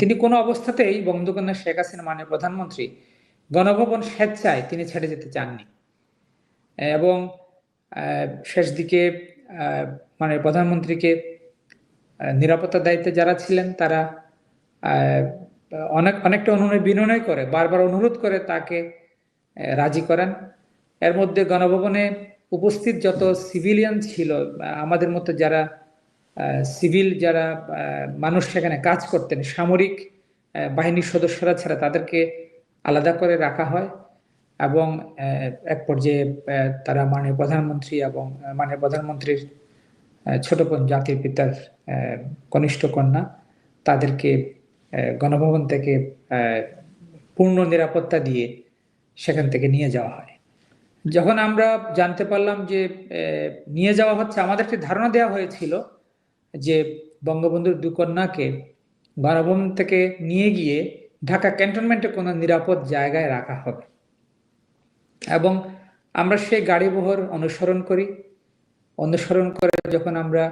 তিনি কোনো অবস্থাতেই বঙ্গবন্ধু শেখ হাসিনা মানে প্রধানমন্ত্রী গণভবন স্বেচ্ছায় তিনি ছেড়ে যেতে চাননি। এবং শেষ দিকে মানে প্রধানমন্ত্রীকে নিরাপত্তার দায়িত্বে যারা ছিলেন তারা অনেক, অনেকটা অনুনয় বিনয় করে, বারবার অনুরোধ করে তাকে রাজি করেন। এর মধ্যে গণভবনে উপস্থিত যত সিভিলিয়ান ছিল, আমাদের মতো যারা সিভিল যারা মানুষ সেখানে কাজ করতেন, সামরিক বাহিনীর সদস্যরা ছাড়া তাদেরকে আলাদা করে রাখা হয় এবং এক পর্যায়ে তারা মাননীয় প্রধানমন্ত্রী এবং মাননীয় প্রধানমন্ত্রীর ছোট বোন, জাতির পিতার কনিষ্ঠ কন্যা তাদেরকে গণভবন থেকে পূর্ণ নিরাপত্তা দিয়ে সেখান থেকে নিয়ে যাওয়া হয়। যখন আমরা জানতে পারলাম যে নিয়ে যাওয়া হচ্ছে আমাদেরকে ধারণা দেওয়া হয়েছিল যে বঙ্গবন্ধুর দু কন্যাকে গণভবন থেকে নিয়ে গিয়ে ঢাকা ক্যান্টনমেন্টে কোনো নিরাপদ জায়গায় রাখা হবে। এবং আমরা সেই গাড়ি বহর অনুসরণ করি। অনুসরণ করে যখন আমরা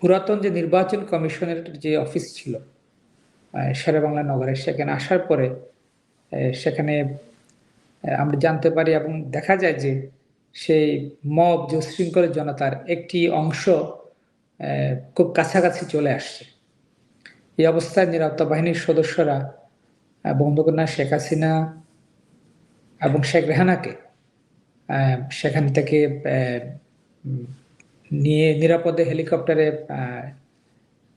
পুরাতন যে নির্বাচন কমিশনের যে অফিস ছিল আহ, শেরেবাংলা নগরে সেখানে আসার পরে সেখানে আমরা জানতে পারি এবং দেখা যায় যে সেই মব যে উশৃঙ্খল জনতার একটি অংশ খুব কাছাকাছি চলে আসছে। এই অবস্থায় নিরাপত্তা বাহিনীর সদস্যরা আহ, বঙ্গকন্যা শেখ হাসিনা এবং শেখ রেহানাকে সেখান থেকে নিয়ে নিরাপদে হেলিকপ্টারে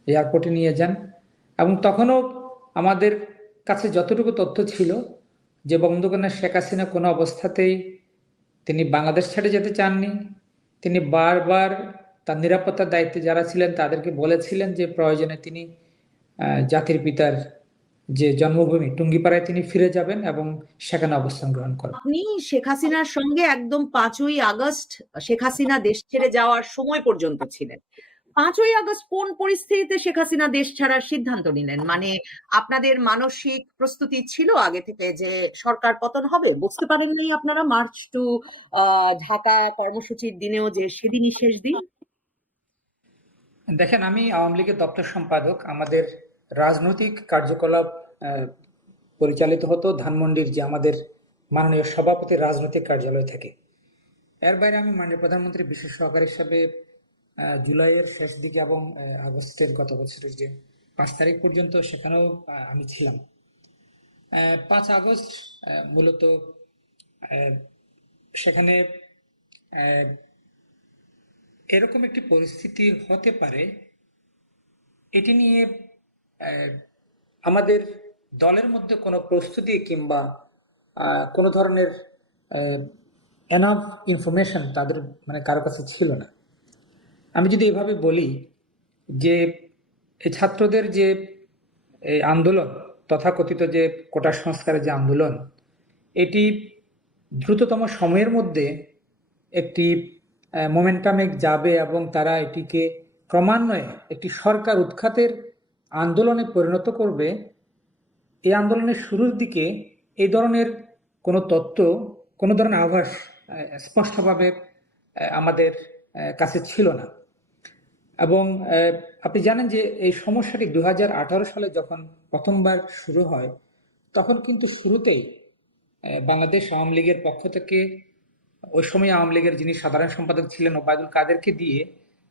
এয়ারপোর্টে নিয়ে যান। এবং তখনও আমাদের কাছে যতটুকু তথ্য ছিল যে বঙ্গকন্যা শেখ হাসিনা কোনো অবস্থাতেই তিনি বাংলাদেশ ছেড়ে যেতে চাননি। তিনি বারবার তার নিরাপত্তার দায়িত্বে যারা ছিলেন, তাদেরকে বলেছিলেন যে প্রয়োজনে তিনি জাতির পিতার যে জন্মভূমি টুঙ্গিপাড়ায় তিনি ফিরে যাবেন এবং সেখানে অবস্থান গ্রহণ করেন। আপনি শেখ হাসিনার সঙ্গে একদম পাঁচই আগস্ট শেখ হাসিনা দেশ ছেড়ে যাওয়ার সময় পর্যন্ত ছিলেন। পাঁচই আগস্ট কোন পরিস্থিতিতে শেখ হাসিনা দেশ ছাড়ার সিদ্ধান্ত নিলেন? মানে আপনাদের মানসিক প্রস্তুতি ছিল আগে থেকে যে সরকার পতন হবে? বুঝতে পারেননি আপনারা মার্চ টু ঢাকা কর্মসূচির দিনেও যে সেদিনই শেষ দিন? দেখেন, আমি আওয়ামী লীগের দপ্তর সম্পাদক। আমাদের রাজনৈতিক কার্যকলাপ পরিচালিত হতো। ধানমন্ডির যে আমাদের মাননীয় সভাপতির রাজনৈতিক কার্যালয় থেকে। এর বাইরে আমি মাননীয় প্রধানমন্ত্রী বিশেষ সহকারী হিসাবে জুলাইয়ের শেষ দিকে এবং আগস্টের গত বছরের যে পাঁচ তারিখ পর্যন্ত সেখানেও আমি ছিলাম। পাঁচ আগস্ট মূলত সেখানে এরকম একটি পরিস্থিতি হতে পারে, এটি নিয়ে আমাদের দলের মধ্যে কোনো প্রস্তুতি কিংবা কোনো ধরনের এনাফ ইনফরমেশন তাদের মানে কারও কাছে ছিল না। আমি যদি এভাবে বলি যে ছাত্রদের যে আন্দোলন, তথাকথিত যে কোটা সংস্কারের যে আন্দোলন, এটি দ্রুততম সময়ের মধ্যে একটি মোমেন্টামে যাবে এবং তারা এটিকে ক্রমান্বয়ে একটি সরকার উৎখাতের আন্দোলনে পরিণত করবে এই আন্দোলনের শুরুর দিকে এই ধরনের কোনো তত্ত্ব, কোনো ধরনের আভাস স্পষ্টভাবে আমাদের কাছে ছিল না। এবং আপনি জানেন যে এই সমস্যাটি দু হাজার আঠারো সালে যখন প্রথমবার শুরু হয়, তখন কিন্তু শুরুতেই বাংলাদেশ আওয়ামী লীগের পক্ষ থেকে ওই সময় আওয়ামী লীগের যিনি সাধারণ সম্পাদক ছিলেন ওবায়দুল কাদেরকে দিয়ে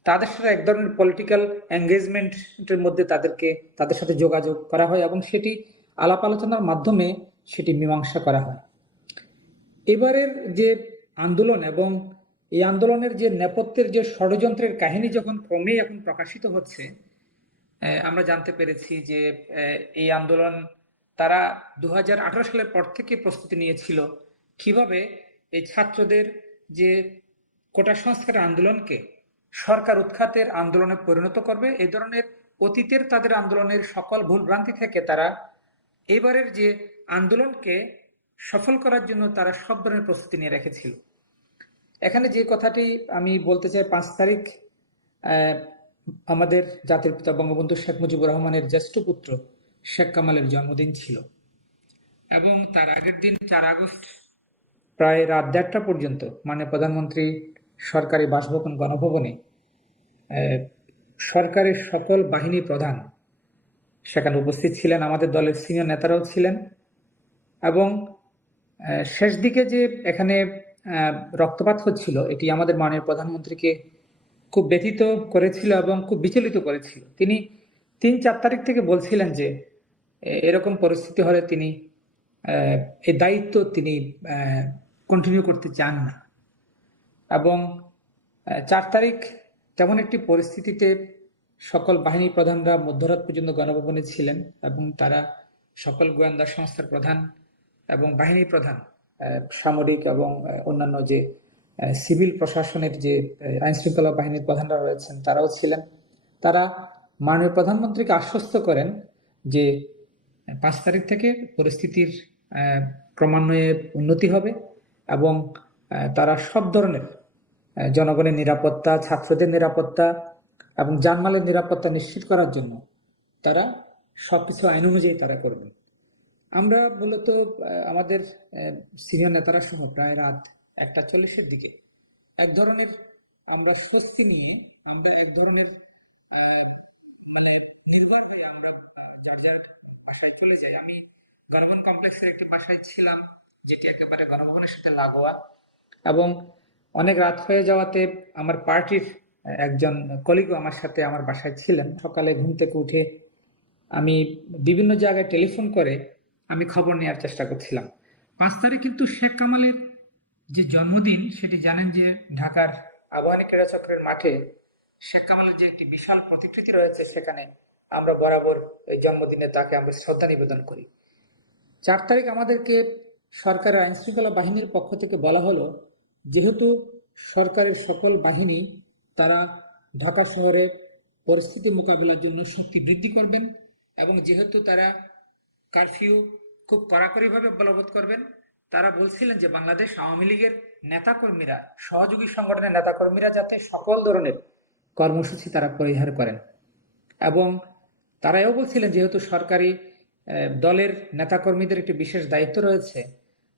তাদের সাথে এক ধরনের পলিটিক্যাল এঙ্গেজমেন্টের মধ্যে তাদেরকে, তাদের সাথে যোগাযোগ করা হয় এবং সেটি আলাপ আলোচনার মাধ্যমে সেটি মীমাংসা করা হয়। এবারের যে আন্দোলন এবং এই আন্দোলনের যে নেপথ্যের যে ষড়যন্ত্রের কাহিনী যখন ক্রমেই এখন প্রকাশিত হচ্ছে আমরা জানতে পেরেছি যে এই আন্দোলন তারা দু হাজার আঠারো সালের পর থেকে প্রস্তুতি নিয়েছিল। কীভাবে এই ছাত্রদের যে কোটা সংস্কার আন্দোলনকে সরকার উৎখাতের আন্দোলনে পরিণত করবে এই ধরনের অতীতের তাদের আন্দোলনের সকল ভুলভ্রান্তি থেকে তারা এবারের যে আন্দোলনকে সফল করার জন্য তারা সব ধরনের প্রস্তুতি নিয়ে রেখেছিল। এখানে যে কথাটি আমি বলতে চাই, পাঁচ তারিখ আমাদের জাতির পিতা বঙ্গবন্ধু শেখ মুজিবুর রহমানের জ্যেষ্ঠ পুত্র শেখ কামালের জন্মদিন ছিল। এবং তার আগের দিন চার আগস্ট প্রায় রাত দেড়টা পর্যন্ত মানে প্রধানমন্ত্রী সরকারি বাসভবন, গণভবনে সরকারের সকল বাহিনী প্রধান সেখানে উপস্থিত ছিলেন। আমাদের দলের সিনিয়র নেতারাও ছিলেন। এবং শেষ দিকে যে এখানে রক্তপাত হচ্ছিল, এটি আমাদের মাননীয় প্রধানমন্ত্রীকে খুব ব্যথিত করেছিল এবং খুব বিচলিত করেছিল। তিনি তিন চার তারিখ থেকে বলছিলেন যে এরকম পরিস্থিতি হলে তিনি এই দায়িত্ব তিনি কন্টিনিউ করতে চান না। এবং চার তারিখ তেমন একটি পরিস্থিতিতে সকল বাহিনী প্রধানরা মধ্যরাত পর্যন্ত গণভবনে ছিলেন এবং তারা সকল গোয়েন্দা সংস্থার প্রধান এবং বাহিনী প্রধান। সামরিক এবং অন্যান্য যে সিভিল প্রশাসনের যে আইন শৃঙ্খলা বাহিনীর প্রধানরা রয়েছেন, তারাও ছিলেন। তারা মাননীয় প্রধানমন্ত্রীকে আশ্বস্ত করেন যে, পাঁচ তারিখ থেকে পরিস্থিতির ক্রমান্বয়ে উন্নতি হবে এবং তারা সব ধরনের জনগণের নিরাপত্তা, ছাত্রদের নিরাপত্তা এবং জানমালের নিরাপত্তা নিশ্চিত করার জন্য তারা সবকিছু আইন অনুযায়ী তারা করবেন। আমরা মূলত আমাদের সিনিয়র নেতারা সহ প্রায় রাত একটা চল্লিশের দিকে এক ধরনের আমরা স্বস্তি নিয়ে, আমরা এক ধরনের মানে নির্ঘাত হয়ে আমরা যার যার বাসায় চলে যাই। আমি গণভবন কমপ্লেক্সের একটি বাসায় ছিলাম, যেটি একেবারে গণভবনের সাথে লাগোয়া এবং অনেক রাত হয়ে যাওয়াতে আমার পার্টির একজন কলিগও আমার সাথে আমার বাসায় ছিলেন। সকালে ঘুম থেকে উঠে আমি বিভিন্ন জায়গায় টেলিফোন করে আমি খবর নেওয়ার চেষ্টা করছিলাম। পাঁচ তারিখ কিন্তু শেখ কামালের যে জন্মদিন সেটি জানেন যে ঢাকার আবাহনী ক্রীড়া চক্রের মাঠে শেখ কামালের যে একটি বিশাল প্রতিকৃতি রয়েছে সেখানে আমরা বরাবর এই জন্মদিনে তাকে আমরা শ্রদ্ধা নিবেদন করি। চার তারিখ আমাদেরকে সরকারের আইন শৃঙ্খলা বাহিনীর পক্ষ থেকে বলা হলো যেহেতু সরকারের সকল বাহিনী তারা ঢাকা শহরে পরিস্থিতি মোকাবেলার জন্য শক্তি বৃদ্ধি করবেন এবং যেহেতু তারা কারফিউ খুব কড়াকড়িভাবে বলবৎ করবেন। তারা বলছিলেন যে, বাংলাদেশ আওয়ামী লীগের নেতাকর্মীরা, সহযোগী সংগঠনের নেতাকর্মীরা যাতে সকল ধরনের কর্মসূচি তারা পরিহার করেন। এবং তারা এও বলছিলেন, যেহেতু সরকারি দলের নেতাকর্মীদের একটি বিশেষ দায়িত্ব রয়েছে,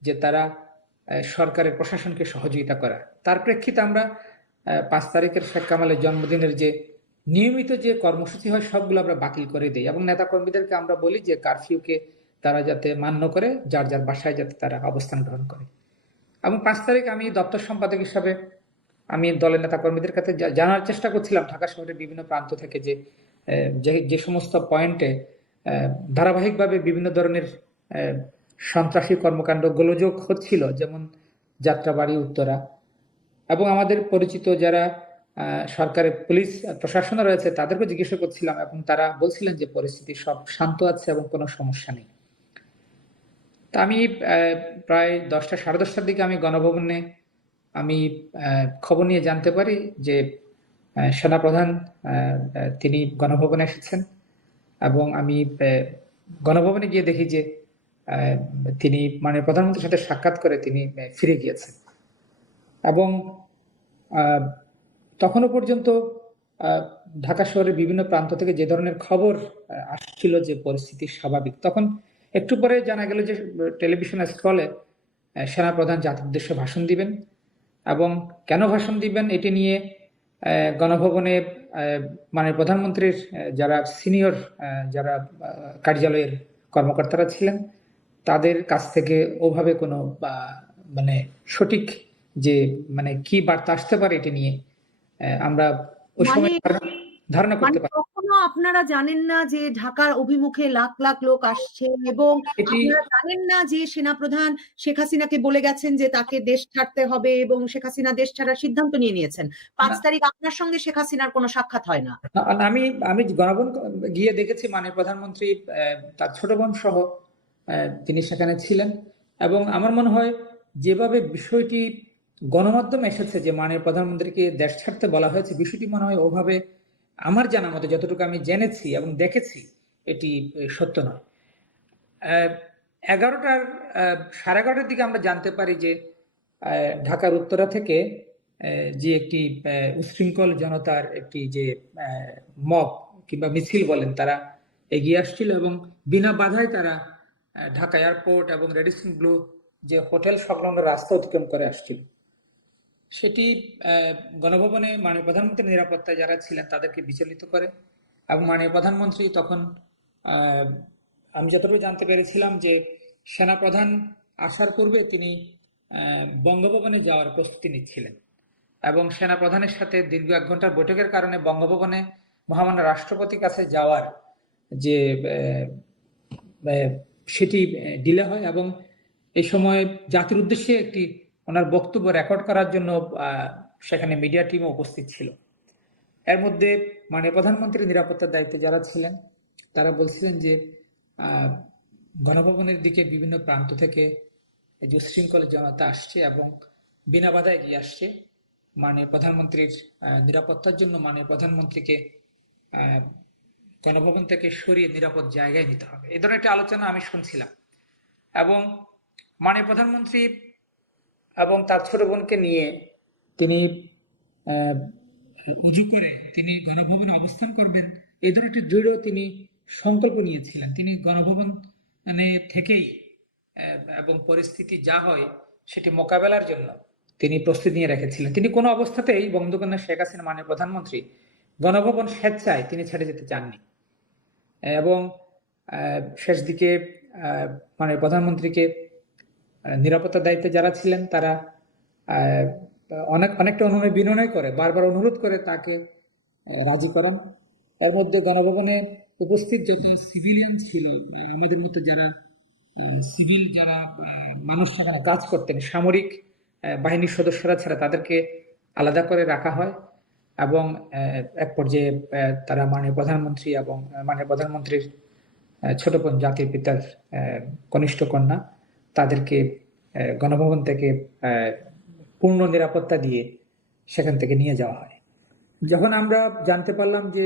যে তারা সরকারের প্রশাসনকে সহযোগিতা করা তার প্রেক্ষিতে আমরা পাঁচ তারিখের শেখ কামালের জন্মদিনের যে নিয়মিত যে কর্মসূচি হয়, সবগুলো আমরা বাতিল করে দিই। এবং নেতাকর্মীদেরকে আমরা বলি যে, কারফিউকে তারা যাতে মান্য করে, যার যার বাসায় যাতে তারা অবস্থান গ্রহণ করে। এবং পাঁচ তারিখ আমি দপ্তর সম্পাদক হিসাবে আমি দলের নেতাকর্মীদের কাছে জানার চেষ্টা করছিলাম ঢাকা শহরের বিভিন্ন প্রান্ত থেকে যে যে সমস্ত পয়েন্টে ধারাবাহিকভাবে বিভিন্ন ধরনের সন্ত্রাসী কর্মকাণ্ড গোলযোগ হচ্ছিল, যেমন যাত্রাবাড়ি, উত্তরা। এবং আমাদের পরিচিত যারা সরকারের পুলিশ প্রশাসনে রয়েছে তাদেরকে জিজ্ঞাসা করছিলাম এবং তারা বলছিলেন যে পরিস্থিতি সব শান্ত আছে এবং কোনো সমস্যা নেই। তা আমি প্রায় দশটা, সাড়ে দশটার দিকে আমি গণভবনে আমি খবর নিয়ে জানতে পারি যে সেনাপ্রধান তিনি গণভবনে এসেছেন এবং আমি গণভবনে গিয়ে দেখি যে তিনি মানে প্রধানমন্ত্রীর সাথে সাক্ষাৎ করে তিনি ফিরে গিয়েছেন এবং তখনও পর্যন্ত ঢাকা শহরের বিভিন্ন প্রান্ত থেকে যে ধরনের খবর আসছিল যে পরিস্থিতি স্বাভাবিক, তখন একটু পরে জানা গেল যে টেলিভিশন স্ক্রলে সেনাপ্রধান জাতির উদ্দেশ্যে ভাষণ দিবেন এবং কেন ভাষণ দিবেন এটি নিয়ে গণভবনে মানে প্রধানমন্ত্রীর যারা সিনিয়র যারা কার্যালয়ের কর্মকর্তারা ছিলেন তাদের কাছ থেকে ওভাবে কোনো মানে সঠিক যে মানে কি বার্তা আসতে পারে এটি নিয়ে আমরা ওই সময় মানে- ধারণা- ধারণা মানে করতে পারি কখনো আপনারা জানেন না যে ঢাকার অভিমুখে লাখ লাখ লোক আসছে এবং আপনারা জানেন না যে সেনাপ্রধান শেখ হাসিনাকে বলে গেছেন যে তাকে দেশ ছাড়তে হবে এবং শেখ হাসিনা দেশ ছাড়ার সিদ্ধান্ত নিয়ে নিয়েছেন। পাঁচ তারিখ আপনার সঙ্গে শেখ হাসিনার কোনো সাক্ষাৎ হয় না। আমি আমি গণভবন গিয়ে দেখেছি মাননীয় প্রধানমন্ত্রী তার ছোট বোন সহ তিনি সেখানে ছিলেন এবং আমার মনে হয় যেভাবে বিষয়টি গণমাধ্যমে এসেছে যে মাননীয় প্রধানমন্ত্রীকে দেশ ছাড়তে বলা হয়েছে বিষয়টি মনে হয় ওভাবে আমার জানা মতে যতটুকু আমি জেনেছি এবং দেখেছি, এটি সত্য নয়। এগারোটার সাড়ে এগারোটার দিকে আমরা জানতে পারি যে ঢাকার উত্তরা থেকে যে একটি উশৃঙ্খল জনতার একটি যে মব কিংবা মিছিল বলেন তারা এগিয়ে আসছিল এবং বিনা বাধায় তারা ঢাকা এয়ারপোর্ট এবং রেডিসন ব্লু যে হোটেল সংলগ্ন রাস্তা অতিক্রম করে আসছিল। সেটি গণভবনে মাননীয় প্রধানমন্ত্রীর নিরাপত্তায় যারা ছিলেন তাদেরকে বিচলিত করে এবং মাননীয় প্রধানমন্ত্রী তখন আমি যতটুকু জানতে পেরেছিলাম যে সেনাপ্রধান আসার পূর্বে তিনি বঙ্গভবনে যাওয়ার প্রস্তুতি নিচ্ছিলেন এবং সেনাপ্রধানের সাথে দীর্ঘ এক ঘণ্টার বৈঠকের কারণে বঙ্গভবনে মহামান্য রাষ্ট্রপতির কাছে যাওয়ার যে সেটি ডিলে হয় এবং এই সময় জাতির উদ্দেশ্যে একটি ওনার বক্তব্য রেকর্ড করার জন্য সেখানে মিডিয়া টিমও উপস্থিত ছিল। এর মধ্যে মানে প্রধানমন্ত্রীর নিরাপত্তার দায়িত্বে যারা ছিলেন, তারা বলছিলেন যে গণভবনের দিকে বিভিন্ন প্রান্ত থেকে যে জনতা আসছে এবং বিনা বাধা এগিয়ে আসছে মানে প্রধানমন্ত্রীর নিরাপত্তার জন্য মানে প্রধানমন্ত্রীকে গণভবন থেকে সরিয়ে নিরাপদ জায়গায় নিতে হবে। এ ধরনের একটা আলোচনা আমি শুনছিলাম। এবং মানে প্রধানমন্ত্রী এবং তার ছোট বোনকে নিয়ে তিনি উজু করে তিনি গণভবনে অবস্থান করবেন। এই ধরনের একটি দৃঢ় তিনি সংকল্প নিয়েছিলেন। তিনি গণভবন মানে থেকেই এবং পরিস্থিতি যা হয় সেটি মোকাবেলার জন্য তিনি প্রস্তুতি নিয়ে রেখেছিলেন। তিনি কোনো অবস্থাতেই বঙ্গবন্ধু শেখ হাসিনা মাননীয় প্রধানমন্ত্রী গণভবন স্বেচ্ছায় তিনি ছেড়ে যেতে চাননি। এবং শেষ দিকে মানে প্রধানমন্ত্রীকে আহ, নিরাপত্তার দায়িত্বে যারা ছিলেন তারা অনেক অনেকটা অনুনয় বিনয় করে বারবার অনুরোধ করে তাকে রাজি করান। এর মধ্যে গণভবনে উপস্থিত যত সিভিলিয়ান ছিল আমাদের মতো যারা সিভিল যারা মানুষ সেখানে কাজ করতেন সামরিক বাহিনীর সদস্যরা ছাড়া তাদেরকে আলাদা করে রাখা হয় এবং এক পর্যায়ে তারা মাননীয় প্রধানমন্ত্রী এবং মাননীয় প্রধানমন্ত্রীর ছোট বোন জাতির পিতার কনিষ্ঠ কন্যা তাদেরকে গণভবন থেকে পূর্ণ নিরাপত্তা দিয়ে সেখান থেকে নিয়ে যাওয়া হয়। যখন আমরা জানতে পারলাম যে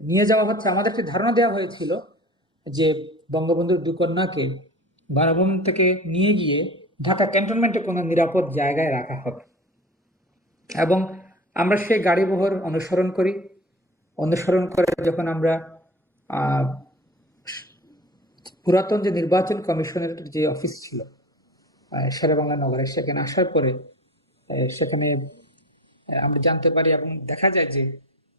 নিয়ে যাওয়া হচ্ছে, আমাদের একটি ধারণা দেওয়া হয়েছিল যে, বঙ্গবন্ধুর দু কন্যাকে গণভবন থেকে নিয়ে গিয়ে ঢাকা ক্যান্টনমেন্টে কোনো নিরাপদ জায়গায় রাখা হবে। এবং আমরা সেই গাড়ি বহর অনুসরণ করি। অনুসরণ করে যখন আমরা পুরাতন যে নির্বাচন কমিশনের যে অফিস ছিল আহ, শেরেবাংলা নগরে সেখানে আসার পরে সেখানে আমরা জানতে পারি এবং দেখা যায় যে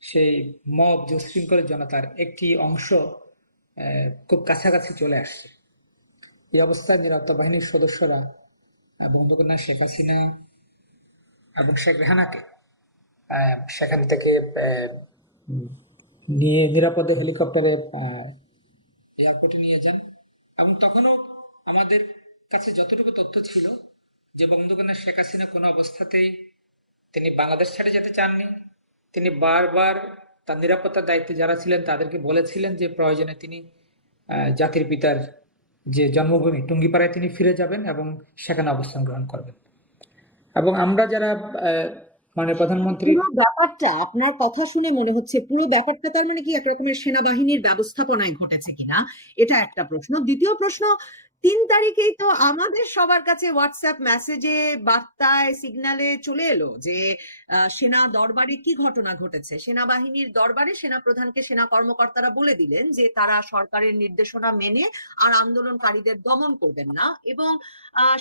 সেই মব যে উশৃঙ্খল জনতার একটি অংশ খুব কাছাকাছি চলে আসছে। এই অবস্থায় নিরাপত্তা বাহিনীর সদস্যরা আহ, বঙ্গকন্যা শেখ হাসিনা এবং শেখ রেহানাকে সেখান থেকে নিয়ে নিরাপদে হেলিকপ্টারে এয়ারপোর্টে নিয়ে যান। এবং তখনও আমাদের কাছে যতটুকু তথ্য ছিল যে বঙ্গবন্ধু শেখ হাসিনা কোনো অবস্থাতেই তিনি বাংলাদেশ ছেড়ে যেতে চাননি। তিনি বারবার তার নিরাপত্তার দায়িত্বে যারা ছিলেন, তাদেরকে বলেছিলেন যে প্রয়োজনে তিনি জাতির পিতার যে জন্মভূমি টুঙ্গিপাড়ায় তিনি ফিরে যাবেন এবং সেখানে অবস্থান গ্রহণ করবেন। এবং আমরা যারা মানে প্রধানমন্ত্রী পুরো ব্যাপারটা আপনার কথা শুনে মনে হচ্ছে, পুরো ব্যাপারটা তার মানে কি এক রকমের সেনাবাহিনীর ব্যবস্থাপনায় ঘটেছে কিনা? এটা একটা প্রশ্ন। দ্বিতীয় প্রশ্ন তিন তারিখেই তো আমাদের সবার কাছে হোয়াটসঅ্যাপ মেসেজে বার্তায় সিগন্যালে চলে এলো যে সেনা দরবারে কি ঘটনা ঘটেছে? সেনাবাহিনীর দরবারে সেনা প্রধানকে সেনা কর্মকর্তারা বলে দিলেন যে, তারা সরকারের নির্দেশনা মেনে আর আন্দোলনকারীদের দমন করবেন না এবং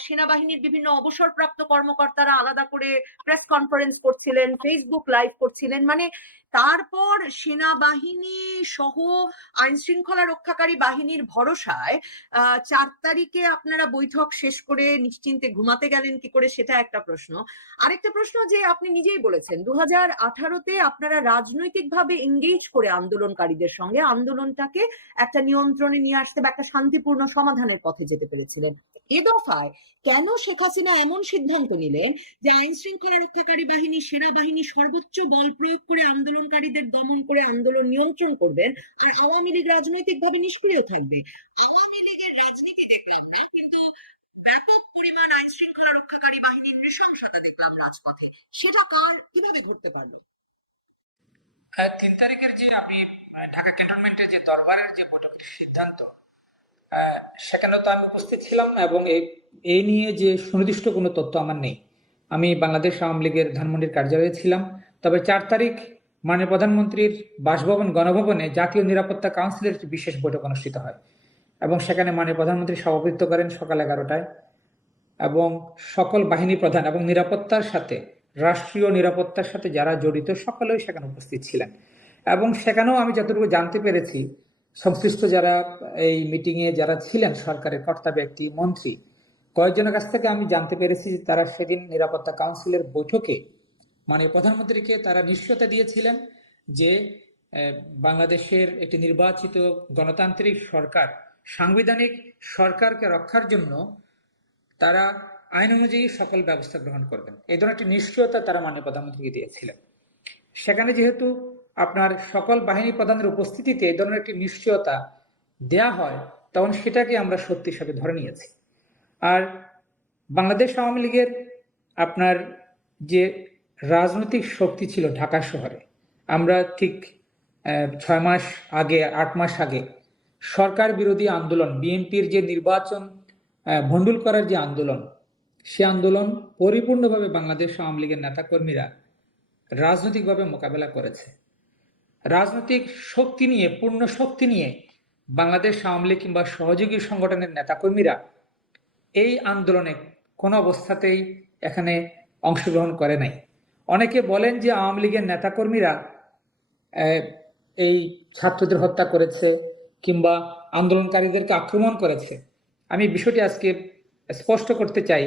সেনাবাহিনীর বিভিন্ন অবসরপ্রাপ্ত কর্মকর্তারা আলাদা করে প্রেস কনফারেন্স করছিলেন ফেসবুক লাইভ করছিলেন। মানে তারপর সেনাবাহিনী সহ আইন শৃঙ্খলা রক্ষাকারী বাহিনীর ভরসায় চার তারিখে আপনারা বৈঠক শেষ করে নিশ্চিন্তে ঘুমাতে গেলেন, কি করে সেটা একটা প্রশ্ন। আরেকটা প্রশ্ন যে আপনি নিজেই বলেছেন দু হাজার আঠারোতে আপনারা রাজনৈতিকভাবে এঙ্গেজ করে আন্দোলনকারীদের সঙ্গে আন্দোলনটাকে একটা নিয়ন্ত্রণে নিয়ে আসতে বা একটা শান্তিপূর্ণ সমাধানের পথে যেতে পেরেছিলেন। এ দফায় কেন শেখ হাসিনা এমন সিদ্ধান্ত নিলেন যে আইন শৃঙ্খলা রক্ষাকারী বাহিনী, সেনাবাহিনী সর্বোচ্চ বল প্রয়োগ করে আন্দোলনকারীদের দমন করে আন্দোলন নিয়ন্ত্রণ করবেন আর আওয়ামী লীগ রাজনৈতিকভাবে নিষ্ক্রিয় থাকবে। আওয়ামী লীগের রাজনীতি দেখলাম না, কিন্তু ব্যাপক পরিমাণ আইন শৃঙ্খলা রক্ষাকারী বাহিনীর নৃশংসতা দেখলাম রাজপথে। সেটা কার? কীভাবে ঘটতে পারল? তিন তারিখের যে আমি ঢাকা ক্যান্টনমেন্টের যে দরবারের যে বৈঠকের সিদ্ধান্ত সেখানে তো আমি উপস্থিত ছিলাম এবং এই নিয়ে যে সুনির্দিষ্ট কোনো তথ্য আমার নেই। আমি বাংলাদেশ আওয়ামী লীগের ধানমন্ডির কার্যালয়ে ছিলাম, তবে চার তারিখ মাননীয় প্রধানমন্ত্রীর বাসভবন, গণভবনে জাতীয় নিরাপত্তা কাউন্সিলের একটি বিশেষ বৈঠক অনুষ্ঠিত হয় এবং সেখানে মাননীয় প্রধানমন্ত্রী সভাপতিত্ব করেন সকাল এগারোটায় এবং সকল বাহিনী প্রধান এবং নিরাপত্তার সাথে, রাষ্ট্রীয় নিরাপত্তার সাথে যারা জড়িত সকলেই সেখানে উপস্থিত ছিলেন। এবং সেখানেও আমি যতটুকু জানতে পেরেছি, সংশ্লিষ্ট যারা এই মিটিংয়ে যারা ছিলেন সরকারের কর্তা ব্যক্তি, মন্ত্রী, কয়েকজনের কাছ থেকে আমি জানতে পেরেছি যে তারা সেদিন নিরাপত্তা কাউন্সিলের বৈঠকে মানে প্রধানমন্ত্রীকে তারা নিশ্চয়তা দিয়েছিলেন যে বাংলাদেশের একটি নির্বাচিত গণতান্ত্রিক সরকার, সাংবিধানিক সরকারকে রক্ষার জন্য তারা আইন অনুযায়ী সকল ব্যবস্থা গ্রহণ করবেন। এই ধরনের একটি নিশ্চয়তা তারা মাননীয় প্রধানমন্ত্রীকে দিয়েছিলেন। সেখানে যেহেতু আপনার সকল বাহিনী প্রধানের উপস্থিতিতে এই ধরনের একটি নিশ্চয়তা দেয়া হয়, তখন সেটাকে আমরা সত্যি হিসাবে ধরে নিয়েছি। আর বাংলাদেশ আওয়ামী লীগের আপনার যে রাজনৈতিক শক্তি ছিল ঢাকা শহরে। আমরা ঠিক ছয় মাস আগে, আট মাস আগে সরকার বিরোধী আন্দোলন, বিএনপির যে নির্বাচন ভণ্ডুল করার যে আন্দোলন, সে আন্দোলন পরিপূর্ণভাবে বাংলাদেশ আওয়ামী লীগের নেতাকর্মীরা রাজনৈতিকভাবে মোকাবেলা করেছে। রাজনৈতিক শক্তি নিয়ে, পূর্ণ শক্তি নিয়ে বাংলাদেশ আওয়ামী লীগ কিংবা সহযোগী সংগঠনের নেতাকর্মীরা এই আন্দোলনে কোনো অবস্থাতেই এখানে অংশগ্রহণ করে নাই। অনেকে বলেন যে আওয়ামী লীগের নেতাকর্মীরা এই ছাত্রদের হত্যা করেছে কিংবা আন্দোলনকারীদেরকে আক্রমণ করেছে। আমি বিষয়টি আজকে স্পষ্ট করতে চাই।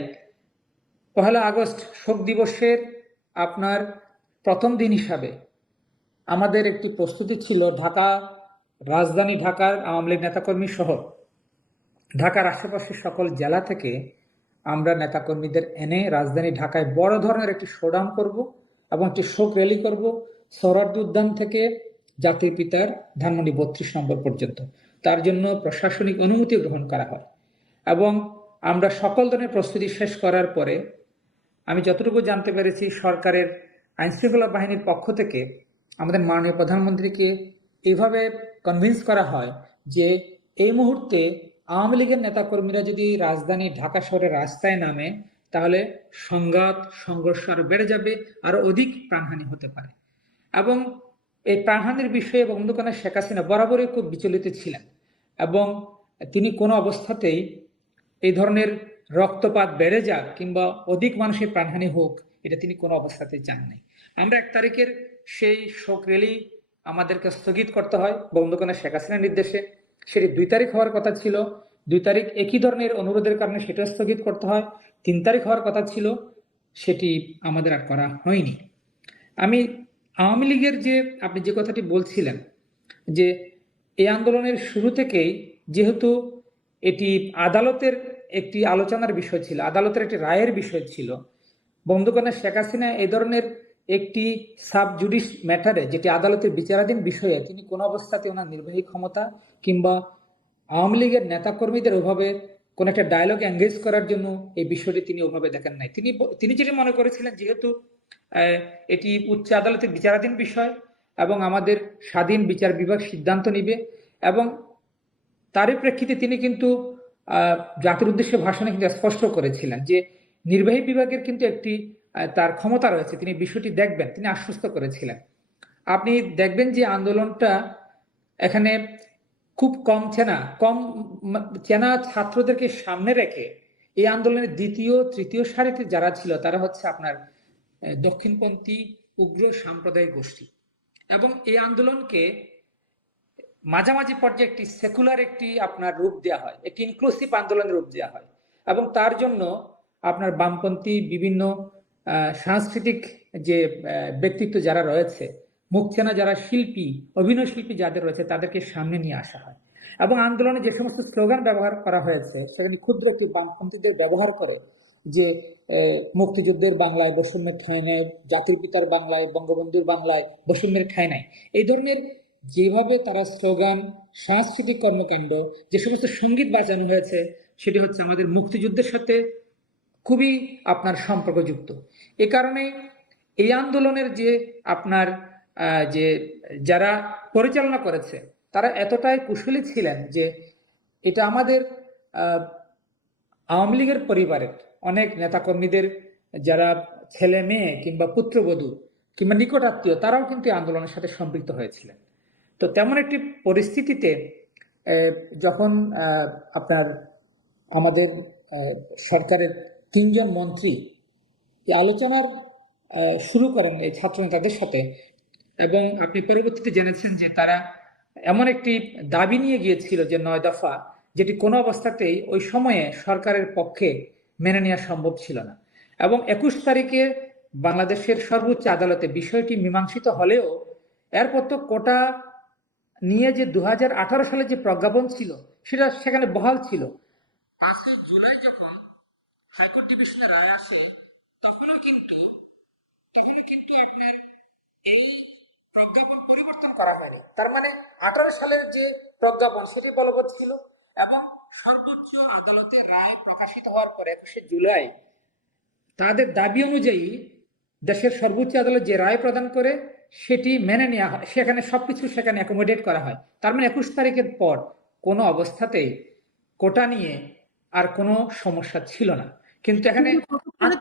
পহেলা আগস্ট শোক দিবসের আপনার প্রথম দিন হিসাবে আমাদের একটি প্রস্তুতি ছিল ঢাকা, রাজধানী ঢাকার আওয়ামী লীগ নেতাকর্মী সহ। ঢাকার আশেপাশের সকল জেলা থেকে আমরা নেতাকর্মীদের এনে রাজধানী ঢাকায় বড় ধরনের একটি শোডাউন করব এবং একটি শোক র্যালি করব সৌরার্দি উদ্যান থেকে জাতির পিতার ধানমন্ডি বত্রিশ নম্বর পর্যন্ত। তার জন্য প্রশাসনিক অনুমতি গ্রহণ করা হয়। এবং আমরা সকল ধরনের প্রস্তুতি শেষ করার পরে আমি যতটুকু জানতে পেরেছি, সরকারের আইনশৃঙ্খলা বাহিনীর পক্ষ থেকে আমাদের মাননীয় প্রধানমন্ত্রীকে এইভাবে কনভিন্স করা হয় যে এই মুহূর্তে আওয়ামী লীগের নেতাকর্মীরা যদি রাজধানী ঢাকা শহরের রাস্তায় নামে, তাহলে সংঘাত, সংঘর্ষ আরও বেড়ে যাবে, আরও অধিক প্রাণহানি হতে পারে। এবং এই প্রাণহানির বিষয়ে বন্ধুকানা শেখ হাসিনা বরাবরই খুব বিচলিত ছিলেন এবং তিনি কোনো অবস্থাতেই এই ধরনের রক্তপাত বেড়ে যাক কিংবা অধিক মানুষের প্রাণহানি হোক, এটা তিনি কোনো অবস্থাতেই চান নাই আমরা এক তারিখের সেই শোক র্যালি আমাদেরকে স্থগিত করতে হয় বন্ধুকোনা শেখ হাসিনার নির্দেশে। সেটি দুই তারিখ হওয়ার কথা ছিল। দুই তারিখ একই ধরনের অনুরোধের কারণে সেটা স্থগিত করতে হয়। তিন তারিখ হওয়ার কথা ছিল, সেটি আমাদের আর করা হয়নি। আমি আওয়ামী লীগের যে, আপনি যে কথাটি বলছিলেন, যে এই আন্দোলনের শুরু থেকেই যেহেতু এটি আদালতের একটি আলোচনার বিষয় ছিল, আদালতের একটি রায়ের বিষয় ছিল বন্ধুকন্যা শেখ হাসিনা এই ধরনের একটি সাব জুডিস ম্যাটারে যেটি আদালতের বিচারাধীন বিষয়ে তিনি কোনো অবস্থাতে ওনার নির্বাহী ক্ষমতা কিংবা আওয়ামী লীগের নেতাকর্মীদের ওভাবে কোন একটা ডায়লগ এঙ্গেজ করার জন্য এই বিষয়টি তিনি ওভাবে দেখেন নাই। তিনি তিনি যেটি মনে করেছিলেন যেহেতু এটি উচ্চ আদালতের বিচারাধীন বিষয় এবং আমাদের স্বাধীন বিচার বিভাগ সিদ্ধান্ত নিবে এবং তারই প্রেক্ষিতে তিনি কিন্তু জাতির উদ্দেশ্যে ভাষণে কিন্তু স্পষ্ট করেছিলেন যে নির্বাহী বিভাগের কিন্তু একটি তার ক্ষমতা রয়েছে, তিনি বিষয়টি দেখবেন, তিনি আশ্বস্ত করেছিলেন। আপনি দেখবেন যে আন্দোলনটা এখানে খুব কম চেনা কম চেনা ছাত্রদেরকে সামনে রেখে এই আন্দোলনের দ্বিতীয়, তৃতীয় সারিতে যারা ছিল, তারা হচ্ছে আপনার দক্ষিণপন্থী, উগ্র সাম্প্রদায়িক গোষ্ঠী। এবং এই আন্দোলনকে মাঝামাঝি পর্যায়ে একটি সেকুলার একটি আপনার রূপ দেওয়া হয়, একটি ইনক্লুসিভ আন্দোলনের রূপ দেওয়া হয়। এবং তার জন্য আপনার বামপন্থী বিভিন্ন সাংস্কৃতিক যে ব্যক্তিত্ব যারা রয়েছে, মুখ চেনা যারা শিল্পী, অভিনয় শিল্পী যাদের রয়েছে, তাদেরকে সামনে নিয়ে আসা হয়। এবং আন্দোলনে যে সমস্ত স্লোগান ব্যবহার করা হয়েছে, সেখানে ক্ষুদ্র একটি বামপন্থীদের ব্যবহার করে যে মুক্তিযুদ্ধের বাংলায় বৈষম্যের ঠাঁই নেয়, জাতির পিতার বাংলায়, বঙ্গবন্ধুর বাংলায় বৈষম্যের ঠাঁই নাই। এই ধরনের যেভাবে তারা স্লোগান, সাংস্কৃতিক কর্মকাণ্ড, যে সমস্ত সংগীত বাজানো হয়েছে, সেটি হচ্ছে আমাদের মুক্তিযুদ্ধের সাথে খুবই আপনার সম্পর্কযুক্ত। এ কারণে এই আন্দোলনের যে আপনার যে যারা পরিচালনা করেছে, তারা এতটাই কুশলী ছিলেন যে এটা আমাদের আওয়ামী লীগের পরিবারের অনেক নেতাকর্মীদের যারা ছেলে মেয়ে কিংবা পুত্রবধূ কিংবা নিকট আত্মীয় তারাও কিন্তু আন্দোলনের সাথে সম্পৃক্ত হয়েছিলেন। তো তেমন একটি পরিস্থিতিতে যখন আপনার আমাদের সরকারের তিনজন মন্ত্রী আলোচনার শুরু করেন এই ছাত্র নেতাদের সাথে। এবং আপনি পরবর্তীতে জেনেছেন যে তারা এমন একটি দাবি নিয়ে গিয়েছিল যে নয় দফা, যেটি কোনো অবস্থাতেই ওই সময়ে সরকারের পক্ষে মেনে নেওয়া সম্ভব ছিল না। এবং একুশ তারিখে বাংলাদেশের সর্বোচ্চ আদালতে বিষয়টি মীমাংসিত হলেও এরপর তো কোটা নিয়ে যে দু হাজার আঠারো সালে যে প্রজ্ঞাপন ছিল, সেটা সেখানে বহাল ছিল। হাইকোর্ট ডিভিশনের রায় আসে, তখনও কিন্তু তখনও কিন্তু আপনার এই প্রজ্ঞাপন পরিবর্তন করা হয়নি। তার মানে আঠারো সালের যে প্রজ্ঞাপন, সেটি বলবৎ ছিল এবং সর্বোচ্চ আদালতে রায় প্রকাশিত হওয়ার পর একুশে জুলাই তাদের দাবি অনুযায়ী দেশের সর্বোচ্চ আদালত যে রায় প্রদান করে, সেটি মেনে নেওয়া হয়। সেখানে সবকিছু সেখানে অ্যাকোমোডেট করা হয়। তার মানে একুশ তারিখের পর কোনো অবস্থাতেই কোটা নিয়ে আর কোনো সমস্যা ছিল না। কিন্তু এখানে কিন্তু ততক্ষণে